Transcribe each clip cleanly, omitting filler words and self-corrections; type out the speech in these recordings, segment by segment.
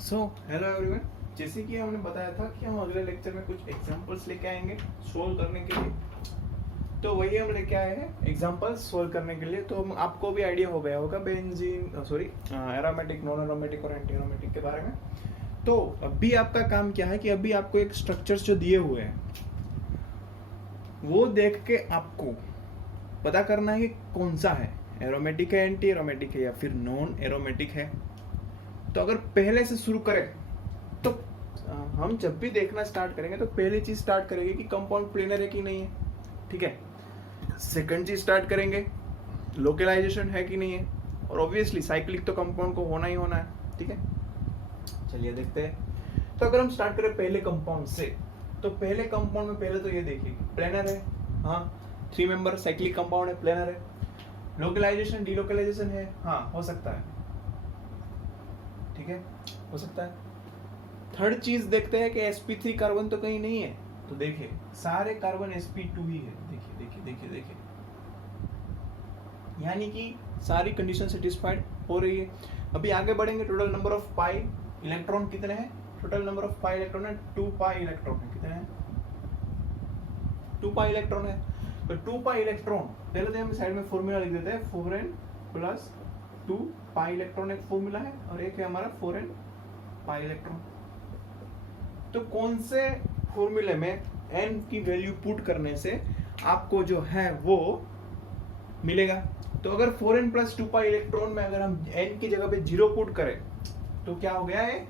Hello everyone. जैसे कि हमने बताया था कि हम अगले लेक्चर में कुछ एग्जांपल्स लेके आएंगे सोल्व करने के लिए, तो वही हम लेके आए हैं एग्जांपल्स सोल्व करने के लिए। तो आपको भी आइडिया हो गया होगा बेंजीन एरोमेटिक, नॉन एरोमेटिक और एंटी एरोमेटिक के बारे में। तो अभी आपका काम क्या है कि अभी आपको एक स्ट्रक्चर्स जो दिए हुए हैं वो देख के आपको पता करना है कि कौन सा है, एरोमेटिक है, एंटी एरोमेटिक है या फिर नॉन एरोमेटिक है। तो अगर पहले से शुरू करें तो हम जब भी देखना स्टार्ट करेंगे तो पहली चीज स्टार्ट करेंगे कि कंपाउंड प्लेनर है कि नहीं है, ठीक है। सेकंड चीज स्टार्ट करेंगे लोकलाइजेशन है कि नहीं है, और ऑब्वियसली साइक्लिक तो कंपाउंड को होना ही होना है, ठीक है। चलिए देखते हैं। तो अगर हम स्टार्ट करें पहले कंपाउंड से, तो पहले कंपाउंड में पहले तो ये देखिए प्लेनर है, हाँ 3 मेंबर साइक्लिक कंपाउंड है, प्लेनर है। लोकलाइजेशन डीलोकलाइजेशन है, हाँ हो सकता है, ठीक है, हो सकता है। थर्ड चीज देखते हैं कि sp3 कार्बन तो कहीं नहीं है, तो देखिए सारे कार्बन sp2 ही है, देखिए देखिए देखिए देखिए, यानी कि सारी कंडीशन सेटिस्फाइड हो रही है। अभी आगे बढ़ेंगे। Total number of pi electron कितने हैं? Total number of pi electron है 2 पाई इलेक्ट्रॉन है। कितने हैं? 2 पाई इलेक्ट्रॉन है। तो 2 पाई इलेक्ट्रॉन पहले तो हम साइड में फॉर्मूला लिख देते हैं, 4n प्लस 2 पाई इलेक्ट्रॉन एक फॉर्मूला है, और एक है हमारा 4n पाई इलेक्ट्रॉन। तो कौन से फॉर्मूले में n की वैल्यू पुट करने से आपको जो है वो मिलेगा? तो अगर 4n प्लस 2 पाई इलेक्ट्रॉन में अगर हम n की जगह पे 0 पुट करें तो क्या हो गया है?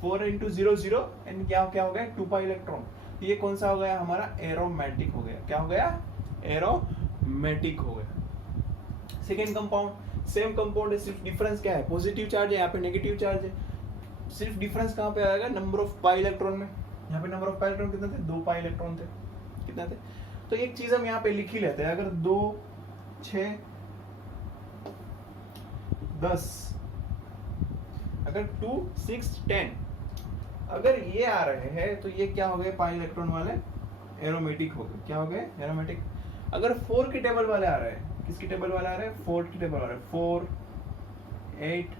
4 इंटू 0 0, n क्या हो गया? 2 पाई इलेक्ट्रॉन। ये कौन सा हो गया? हमारा एरोमेटिक हो गया। क्या हो गया? एरोमेटिक हो गया। सेकेंड कंपाउंड, सेम कंपाउंड है, सिर्फ डिफरेंस क्या है? पॉजिटिव चार्ज है, यहाँ पे नेगेटिव चार्ज है। सिर्फ डिफरेंस कहाँ पे आएगा? नंबर ऑफ पाई इलेक्ट्रॉन में। यहाँ पे नंबर ऑफ पाई इलेक्ट्रॉन कितने थे? 2 पाई इलेक्ट्रॉन थे। कितने थे? तो एक चीज हम यहाँ पे लिख ही लेते हैं, अगर 2 6 10, अगर 2 6 10 अगर ये आ रहे हैं तो ये क्या हो गए? पाई इलेक्ट्रॉन वाले एरोमेटिक हो गए। क्या हो गए? एरोमेटिक। अगर 4 की टेबल वाले आ रहे हैं, किसकी टेबल वाले आ रहे हैं? 4 की टेबल वाले, 4 8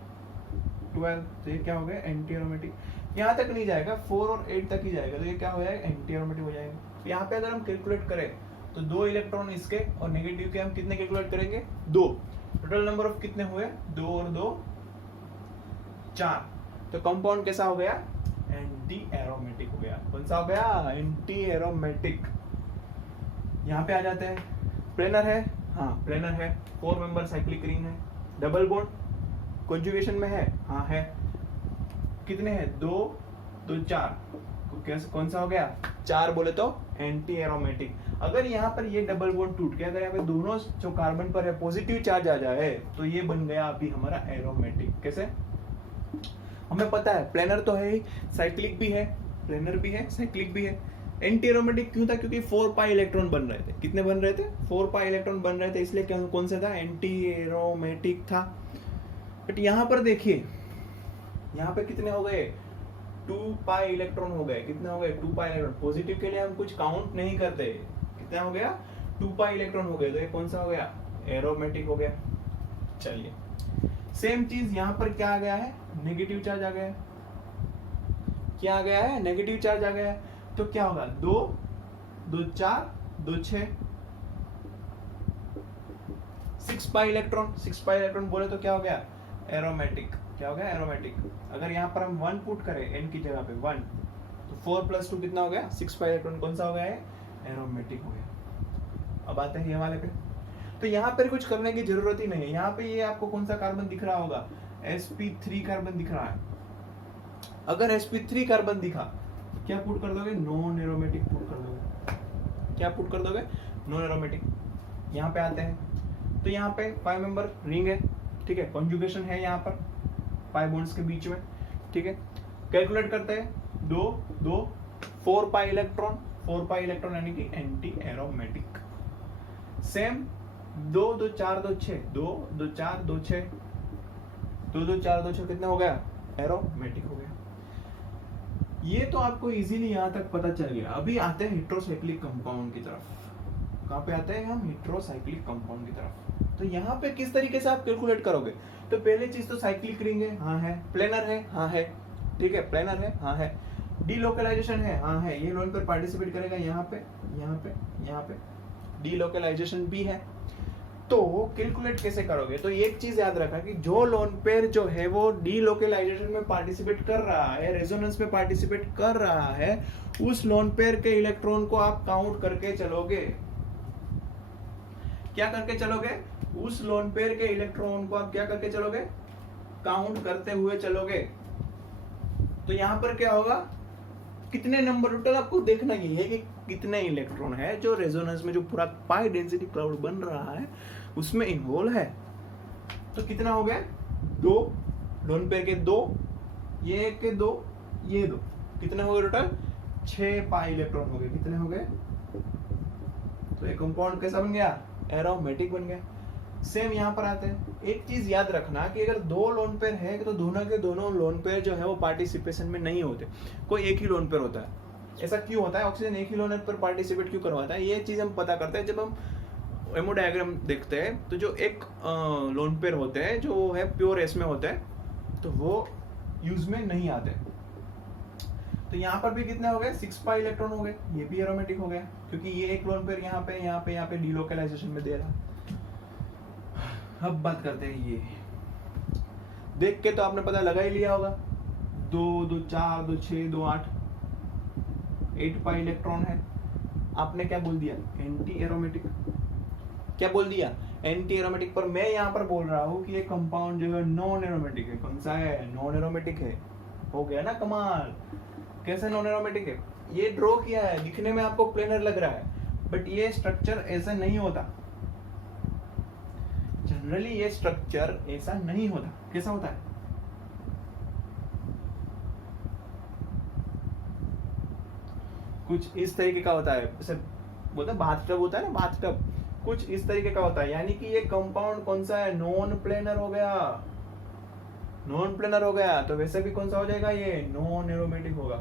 12, तो ये क्या हो गया? Anti aromatic. यहाँ तक नहीं जाएगा, 4 और 8 तक ही जाएगा, तो ये क्या हो जाएगा? एंटी एरोमेटिक हो जाएगा। यहाँ पे अगर हम कैलकुलेट करें तो 2 इलेक्ट्रॉन इसके और नेगेटिव के हम कितने कैलकुलेट करेंगे? 2। टोटल नंबर ऑफ कितने हुए? 2 और 2 4। तो कंपाउंड कैसा हो गया? एंटी एरोमेटिक हो गया। कौन सा हो गया? Anti aromatic. यहाँ पे आ जाते हैं। प्लेनर है, हाँ प्लेनर है, 4 मेंबर साइक्लिक रिंग है। डबल बॉन्ड कॉन्जुगेशन में है, हाँ है। कितने हैं? 2 2 4। कैसे कौन सा हो गया? 4 बोले तो एंटी एरोमेटिक। अगर यहाँ पर ये डबल बॉन्ड टूट के अगर यहाँ पे दोनों जो कार्बन पर है पॉजिटिव चार्ज आ जाए तो ये बन गया अभी हमारा एरोमेटिक। कैसे? हमें पता है प्लेनर तो है ही, साइक्लिक भी है, प्लेनर भी है, साइक्लिक भी है। एंटी एरोमेटिक क्यों था? क्योंकि 4 पाई इलेक्ट्रॉन बन रहे थे। कितने बन रहे थे? 4 पाई इलेक्ट्रॉन बन रहे थे, इसलिए कौन सा था? एंटी एरोमेटिक था। बट यहाँ पर देखिए, यहाँ पे कितने हो गए? 2 पाई इलेक्ट्रॉन हो गए। कितने हो गए? 2 पाई इलेक्ट्रॉन। पॉजिटिव के लिए हम कुछ काउंट नहीं करते। कितना हो गया? 2 पाई इलेक्ट्रॉन हो गए, तो ये कौन सा हो गया? एरोमेटिक हो गया। चलिए सेम चीज यहाँ पर क्या आ गया है? नेगेटिव चार्ज आ गया है। क्या आ गया है? नेगेटिव चार्ज आ गया है। तो क्या होगा? 2 2 4 2 6 6 पाई इलेक्ट्रॉन। 6 पाई इलेक्ट्रॉन बोले तो क्या हो गया? एरोमेटिक। क्या हो गया? एरोमेटिक। अगर यहाँ पर हम 1 पुट करें n की जगह पे 1, तो 4 प्लस 2 कितना हो गया? 6 पाई इलेक्ट्रॉन। कौन सा हो गया है? एरोमेटिक हो गया। अब आते हैं ये वाले पे। तो यहाँ पर कुछ करने की जरूरत ही नहीं है। यहाँ पे ये आपको कौन सा कार्बन दिख रहा होगा? sp3 कार्बन दिख रहा है। अगर sp3 कार्बन दिखा, क्या पुट कर दोगे? नॉन एरोमेटिक पुट कर दोगे। क्या पुट कर दोगे? Non aromatic. यहाँ पे आते हैं, तो यहाँ पे 5 मेंबर रिंग है, ठीक है, कॉन्जुगेशन है यहाँ पर पाई बॉन्ड्स के बीच में, ठीक है। कैलकुलेट करते हैं 2 2 4 पाई इलेक्ट्रॉन, 4 पाई इलेक्ट्रॉन यानी कि एंटी एरोमेटिक। सेम 2 2 4 2 6 2 2 4 2 6 2 2 4 2 6 कितना हो गया? एरोमेटिक हो गया। ये तो आपको इजीली यहाँ तक पता चल गया। अभी आते हैं हेट्रोसाइक्लिक कंपाउंड की तरफ। कहाँ पे आते हैं हम? हेट्रोसाइक्लिक कंपाउंड की तरफ। तो यहाँ पे किस तरीके से आप कैलकुलेट करोगे? तो पहली चीज तो साइक्लिक रिंग है, हाँ है। प्लेनर है, हाँ है। ठीक है, प्लेनर है, हाँ है। डीलोकलाइजेशन है, हाँ है, ये लोन पेयर पार्टिसिपेट करेगा यहाँ पे, यहाँ पे, यहाँ पे, डीलोकलाइजेशन भी है। तो कैलकुलेट कैसे करोगे? तो एक चीज याद रखा कि जो लोन पेयर जो है वो डीलोकलाइजेशन में पार्टिसिपेट कर रहा है, रेजोनेंस में पार्टिसिपेट कर रहा है, उस लोन पेयर के इलेक्ट्रॉन को आप काउंट करके चलोगे। क्या करके चलोगे? उस लोन पेयर के इलेक्ट्रॉन को आप क्या करके चलोगे? काउंट करते हुए चलोगे। तो यहां पर क्या होगा? कितने नंबर टोटल आपको देखना ये है कि कितने इलेक्ट्रॉन है जो रेजोनेंस में जो पूरा पाई डेंसिटी क्लाउड बन रहा है उसमें इन्वॉल्व है। तो कितना हो गया? 2 लोन पेयर के 2, ये के 2, ये 2, कितने हो गए टोटल? 6 पाई इलेक्ट्रॉन हो गए। कितने हो गए? तो ये कंपाउंड कैसा बन गया? एरोमेटिक बन गया। सेम यहाँ पर आते हैं। एक चीज याद रखना कि अगर 2 लोन पेयर है तो दोनों के दोनों लोन पेयर जो है वो पार्टिसिपेशन में नहीं होते, कोई एक ही लोन पेयर होता है। ऐसा क्यों होता है? ऑक्सीजन एक ही लोन पेयर पार्टिसिपेट क्यों करवाता है? ये चीज हम पता करते हैं जब हम हेमोडायग्राम देखते हैं। तो जो एक लोन पेयर होते हैं जो है प्योर एस में होते हैं तो वो यूज में नहीं आते। तो यहाँ पर भी कितने हो गए? 6 पाई इलेक्ट्रॉन हो गए। ये भी एरोमेटिक हो गया क्योंकि ये एक लोन पेयर यहाँ पे यहाँ पे यहाँ पे डीलोकलाइजेशन में दे रहा है। अब बात करते हैं ये देख के तो आपने पता लगा ही लिया होगा। 2 2 4 2 6 2 8 8 पाई इलेक्ट्रॉन है। आपने क्या बोल दिया? Anti aromatic. क्या बोल दिया? Anti aromatic. पर मैं यहाँ पर बोल रहा हूँ कि ये कंपाउंड जो है नॉन एरोमेटिक है। कौन सा है? नॉन एरोमेटिक है। हो गया ना कमाल? कैसे नॉन एरोमेटिक है? ये ड्रॉ किया है, दिखने में आपको प्लेनर लग रहा है बट ये स्ट्रक्चर ऐसा नहीं होता। जनरली ये स्ट्रक्चर ऐसा नहीं होता। कैसा होता है? कुछ इस तरीके का होता है। जैसे बोलते हैं बाथटब होता है ना, बाथटब, कुछ इस तरीके का होता है। यानी कि ये कंपाउंड कौन सा है? नॉन प्लेनर हो गया। नॉन प्लेनर हो गया तो वैसे भी कौन सा हो जाएगा? ये नॉन एरोमेटिक होगा।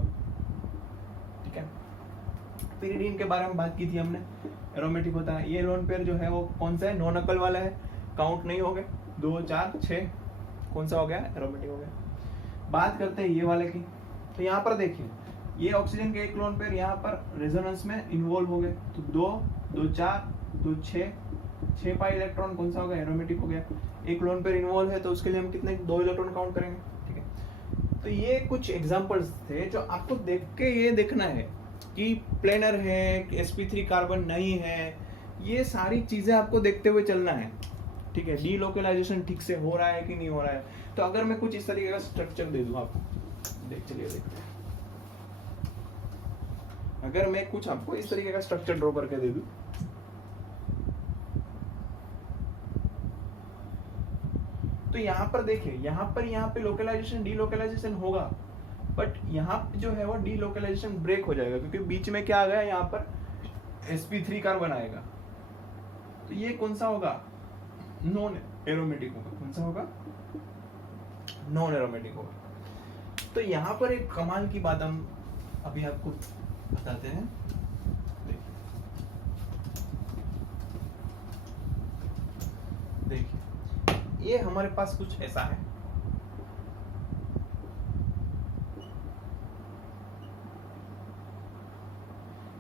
ठीक है, पिरिडीन के बारे में बात की थी हमने, एरोमेटिक होता है। ये लोन पेयर जो है वो कौन सा है? नॉन अकल वाला है, काउंट नहीं हो गए। 2 4 6 कौन सा हो गया? एरोमेटिक हो गया। बात करते हैं ये वाले की। तो यहाँ पर देखिए ये ऑक्सीजन के एक लोन पेयर यहाँ पर रेजोनेंस में इन्वॉल्व हो गए। तो 2 2 4 2 6 पाई इलेक्ट्रॉन कौन सा हो गया? एरोमेटिक हो गया। एक लोन पेयर इन्वॉल्व है तो उसके लिए हम कितने 2 इलेक्ट्रॉन काउंट करेंगे। ठीक है, तो ये कुछ एग्जांपल्स थे जो आपको देख के ये देखना है कि प्लेनर है, sp3 कार्बन नहीं है, ये सारी चीजें आपको देखते हुए चलना है। ठीक है, डीलोकलाइजेशन ठीक से हो रहा है कि नहीं हो रहा है। तो अगर मैं कुछ इस तरीके का स्ट्रक्चर दे दूं आपको, चलिए देखते हैं। अगर मैं कुछ आपको इस तरीके का स्ट्रक्चर ड्रॉ करके दे दूं, तो यहाँ पर देखिए, यहाँ पे लोकलाइजेशन डीलोकलाइजेशन होगा बट यहाँ जो है वो डीलोकलाइजेशन ब्रेक हो जाएगा क्योंकि बीच में क्या आ गया? यहाँ पर sp3 कार्बन आएगा। तो ये कौन सा होगा? नॉन एरोमेटिक होगा। कौन सा होगा? नॉन एरोमेटिक होगा। तो यहाँ पर एक कमाल की बात हम अभी आपको बताते हैं। देखिए ये हमारे पास कुछ ऐसा है।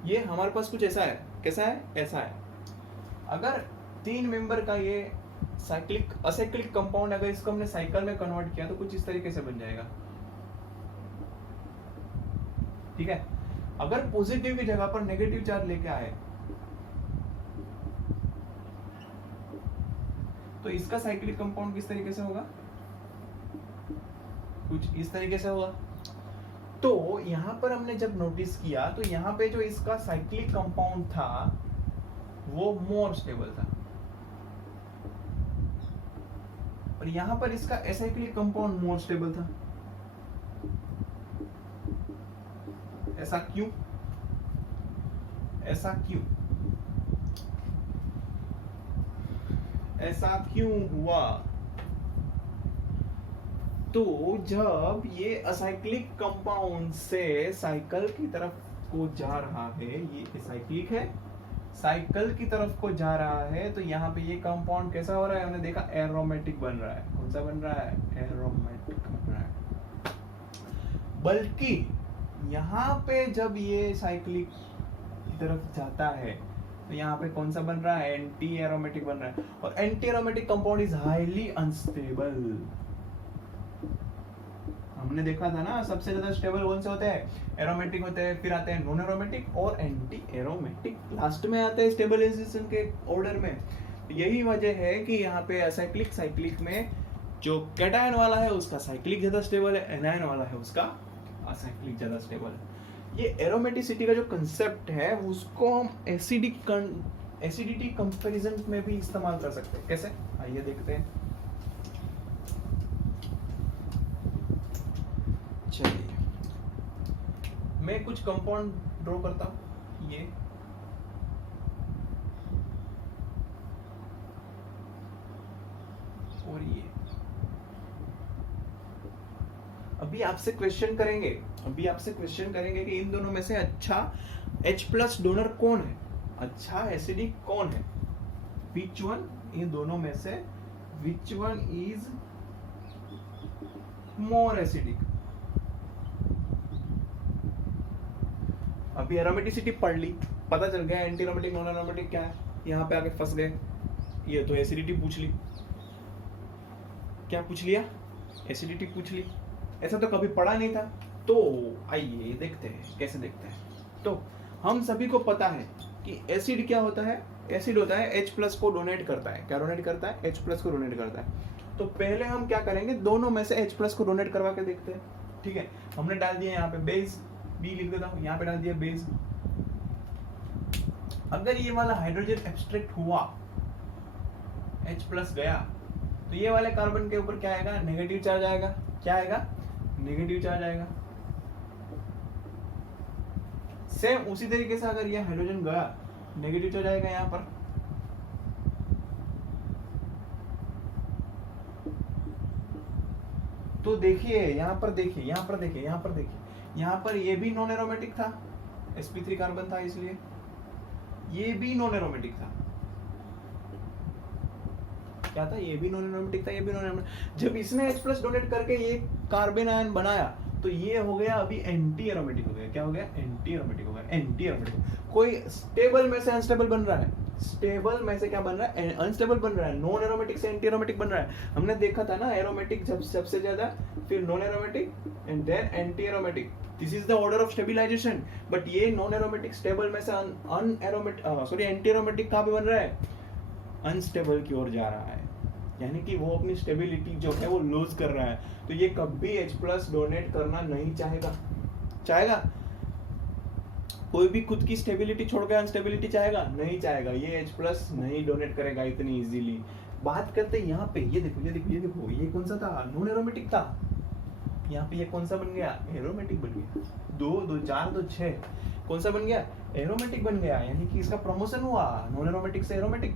ये हमारे पास कुछ ऐसा है। कैसा है? ऐसा है। अगर 3 मेंबर का ये साइक्लिक असाइक्लिक कंपाउंड, अगर इसको हमने साइकिल में कन्वर्ट किया तो कुछ इस तरीके से बन जाएगा। ठीक है, अगर पॉजिटिव की जगह पर नेगेटिव चार्ज लेके आए तो इसका साइक्लिक कंपाउंड किस तरीके से होगा? कुछ इस तरीके से होगा। तो यहाँ पर हमने जब नोटिस किया तो यहाँ पे जो इसका साइक्लिक कंपाउंड था वो मोर स्टेबल था और यहाँ पर इसका एसाइक्लिक कंपाउंड मोर स्टेबल था। ऐसा क्यों? ऐसा क्यों? ऐसा क्यों हुआ? तो जब ये असाइक्लिक कंपाउंड से साइकिल की तरफ को जा रहा है, ये असाइक्लिक है, साइकिल की तरफ को जा रहा है, तो यहाँ पे ये कंपाउंड कैसा हो रहा है? हमने देखा एरोमेटिक बन रहा है। कौन सा बन रहा है? एरोमेटिक बन रहा है। बल्कि यहाँ पे जब ये साइक्लिक की तरफ जाता है तो यहाँ पे कौन सा बन रहा है, एंटी एरोमेटिक बन रहा है, और anti aromatic compound is highly unstable. हमने देखा था ना सबसे ज्यादा स्टेबल कौन से होते हैं, एरोमेटिक होते हैं, फिर आते हैं नॉन एरोमेटिक और एंटी एरोमेटिक, लास्ट में आते हैं स्टेबलाइजेशन के ऑर्डर में। यही वजह है कि यहाँ पे असाइक्लिक साइक्लिक में जो कैटायन वाला है उसका साइक्लिक ज्यादा स्टेबल है, एनायन वाला है उसका असाइक्लिक ज्यादा स्टेबल है। ये एरोमेटिसिटी का जो कंसेप्ट है उसको हम एसिडिटी कंपैरिजन में भी इस्तेमाल कर सकते हैं। कैसे, आइए देखते हैं। चलिए मैं कुछ कंपाउंड ड्रॉ करता हूं, ये और ये। अभी आपसे क्वेश्चन करेंगे कि इन दोनों में से अच्छा H+ डोनर कौन है, अच्छा एसिडिक कौन है, विच वन, इन दोनों में से which one is more acidic. अभी एरोमेटिसिटी पढ़ ली, पता चल गया एंटी एरोमेटिक नॉन एरोमेटिक क्या है, यहाँ पे आके फंस गए। ये तो एसिडिटी पूछ ली, क्या पूछ लिया, एसिडिटी पूछ ली, ऐसा तो कभी पढ़ा नहीं था। तो आइए देखते हैं कैसे देखते हैं। तो हम सभी को पता है कि एसिड क्या होता है, एसिड होता है H+ को डोनेट करता है, क्या डोनेट करता है, H+ को डोनेट करता है। तो पहले हम क्या करेंगे, दोनों में से H+ को डोनेट करवा के देखते हैं। ठीक है, हमने डाल दिया यहाँ पे बेस, बी लिख देता हूँ, यहाँ पे डाल दिया बेस। अगर ये वाला हाइड्रोजन एब्स्ट्रैक्ट हुआ, H+ गया, तो ये वाले कार्बन के ऊपर क्या आएगा, नेगेटिव चार्ज आएगा। क्या आएगा, नेगेटिव चार्ज आएगा। सेम उसी तरीके से अगर ये हाइड्रोजन गया, नेगेटिव चार्ज आएगा यहाँ पर। तो देखिए यहाँ पर देखिए, यहाँ पर देखिए, यहाँ पर देखिए, यहाँ पर ये भी नॉन एरोमेटिक था, sp3 कार्बन था, इसलिए ये भी नॉन एरोमेटिक था। क्या था, ये भी नॉन एरोमेटिक था, ये भी नॉन एरोमेटिक। जब इसने H+ डोनेट करके ये कार्बन आयन बनाया तो ये हो गया अभी एंटी एरोमेटिक हो गया। क्या हो गया, एंटी एरोमेटिक हो गया, एंटी एरोमेटिक। कोई स्टेबल में से अनस्टेबल बन रहा है, स्टेबल में से क्या बन रहा है, अनस्टेबल बन रहा है, नॉन एरोमेटिक से एंटी एरोमेटिक बन रहा है। हमने देखा था ना, एरोमेटिक जब सबसे ज्यादा, फिर non aromatic and then anti aromatic. This is the order of stabilisation. But ये नॉन एरोमेटिक स्टेबल में से एंटी एरोमेटिक कहाँ पे बन रहा है, अनस्टेबल की ओर जा रहा है, यानी कि वो अपनी स्टेबिलिटी जो है वो लूज कर रहा है। तो ये कभी H+ डोनेट करना नहीं चाहेगा। कोई भी खुद की स्टेबिलिटी छोड़ के अनस्टेबिलिटी चाहेगा, नहीं चाहेगा। ये H+ नहीं डोनेट करेगा इतनी इजीली। बात करते हैं यहाँ पे, ये देखो, ये कौन सा था, नॉन एरोमेटिक था। यहाँ पे ये कौन सा बन गया, एरोमेटिक बन गया। 2 2 4 2 6 कौन सा बन गया, एरोमेटिक बन गया। यानी कि इसका प्रमोशन हुआ, नॉन एरोमेटिक से एरोमेटिक।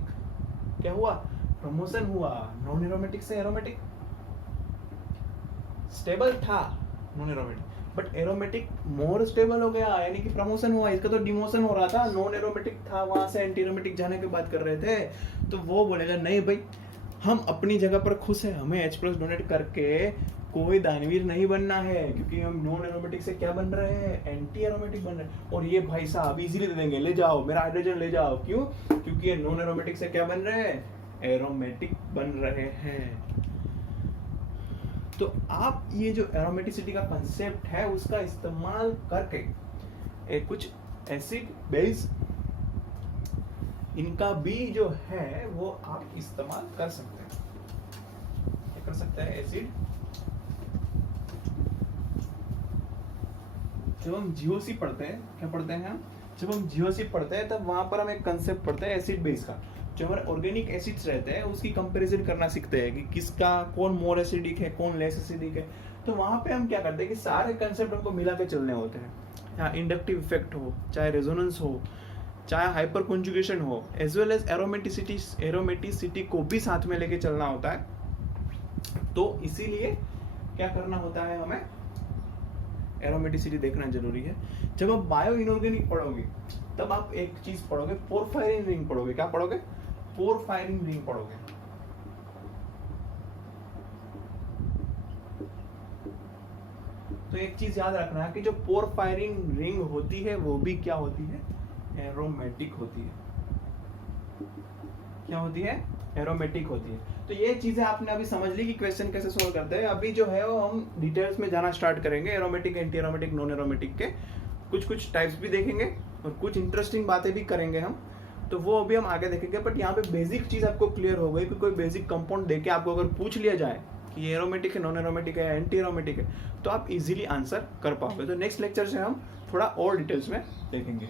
क्या हुआ, प्रमोशन हुआ, नॉन एरोमेटिक से एरोमेटिक। स्टेबल था non aromatic, but aromatic more stable हो गया, यानी कि प्रमोशन हुआ। इसका तो डिमोशन हो रहा था, नॉन एरोमेटिक था, वहां से एंटी एरोमेटिक जाने की बात कर रहे थे। तो वो बोलेगा नहीं भाई, हम अपनी जगह पर खुश है, हमें H+ डोनेट करके कोई दानवीर नहीं बनना है, क्योंकि हम नॉन एरोमेटिक से क्या बन रहे हैं, एंटी एरोमेटिक बन रहे हैं। और ये भाई साहब इजीली दे देंगे, ले जाओ मेरा हाइड्रोजन ले जाओ। क्यों, क्योंकि ये नॉन एरोमेटिक से क्या बन रहे हैं, एरोमेटिक बन रहे हैं। तो आप ये जो एरोमेटिसिटी का कंसेप्ट है उसका इस्तेमाल करके कुछ एसिड बेस, इनका भी जो है वो आप इस्तेमाल कर सकते हैं। क्या कर सकते हैं, एसिड। जब हम जीओसी पढ़ते हैं, क्या पढ़ते हैं हम, जब हम जीओसी पढ़ते हैं तब वहां पर हम एक कंसेप्ट पढ़ते हैं एसिड बेस का। जो हमारे ऑर्गेनिक एसिड्स रहते हैं उसकी कंपैरिजन करना सीखते हैं कि किसका कौन मोर एसिडिक है, कौन लेस एसिडिक है। तो वहां पे हम क्या करते हैं कि सारे कंसेप्ट हमको मिला के चलने होते हैं। यहाँ इंडक्टिव इफेक्ट हो, चाहे रेजोनेंस हो, चाहे हाइपर कॉन्जुगेशन हो, एज वेल एज एरोमेटिसिटी को भी साथ में लेके चलना होता है। तो इसीलिए क्या करना होता है, हमें एरोमेटिसिटी देखना जरूरी है। जब आप बायो इनऑर्गेनिक पढ़ोगे तब आप एक चीज पढ़ोगे, पोरफायरिन रिंग पढ़ोगे। क्या पढ़ोगे, पोरफायरिन रिंग पढ़ोगे। तो एक चीज याद रखना है कि जो पोरफायरिन रिंग होती है वो भी क्या होती है, एरोमेटिक होती है। क्या होती है, एरोमेटिक होती है। तो ये चीजें आपने अभी समझ ली कि क्वेश्चन कैसे सोल्व करते हैं। अभी जो है वो हम डिटेल्स में जाना स्टार्ट करेंगे, aromatic, anti aromatic, non aromatic के कुछ टाइप्स भी देखेंगे और कुछ इंटरेस्टिंग बातें भी करेंगे हम, तो वो अभी हम आगे देखेंगे। बट यहाँ पे बेसिक चीज आपको क्लियर हो गई कि कोई बेसिक कंपाउंड देके आपको अगर पूछ लिया जाए कि ये एरोमेटिक है, नॉन एरोमेटिक है, एंटी एरोमेटिक है, तो आप इजीली आंसर कर पाओगे। तो नेक्स्ट लेक्चर से हम थोड़ा और डिटेल्स में देखेंगे।